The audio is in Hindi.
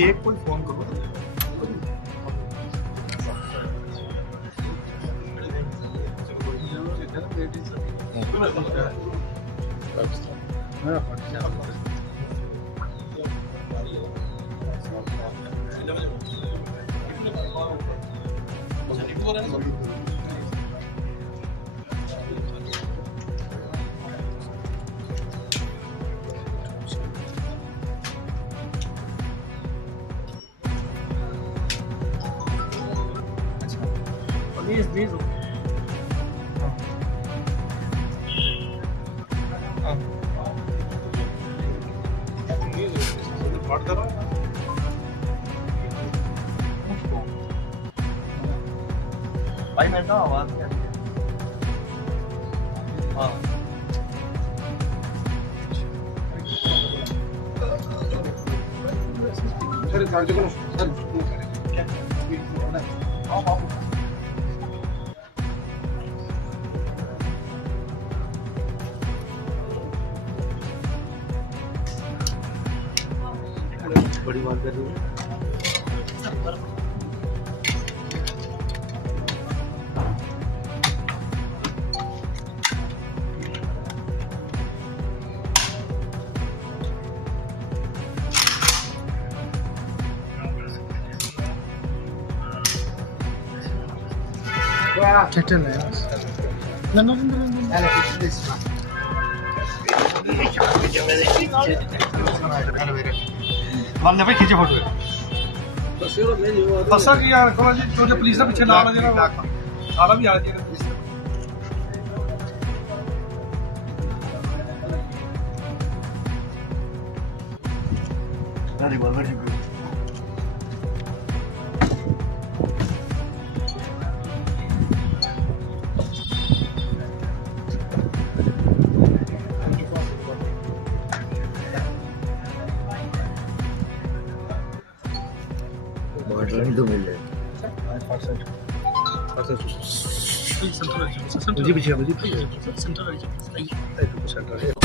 एक कोई फोन करो प्लीज भाई मेरे ना आवाज क्या है? हाँ सर चार्ज करो सर आओ बड़ी बात कर रही है Kettle है बंदे पे खींचे फोटो फंसा कि यार कहो जी जो पुलिस ने पीछे नाल जेना साला भी आ जाए अरे बाबा जी नहीं तो मिल जाए सेंटर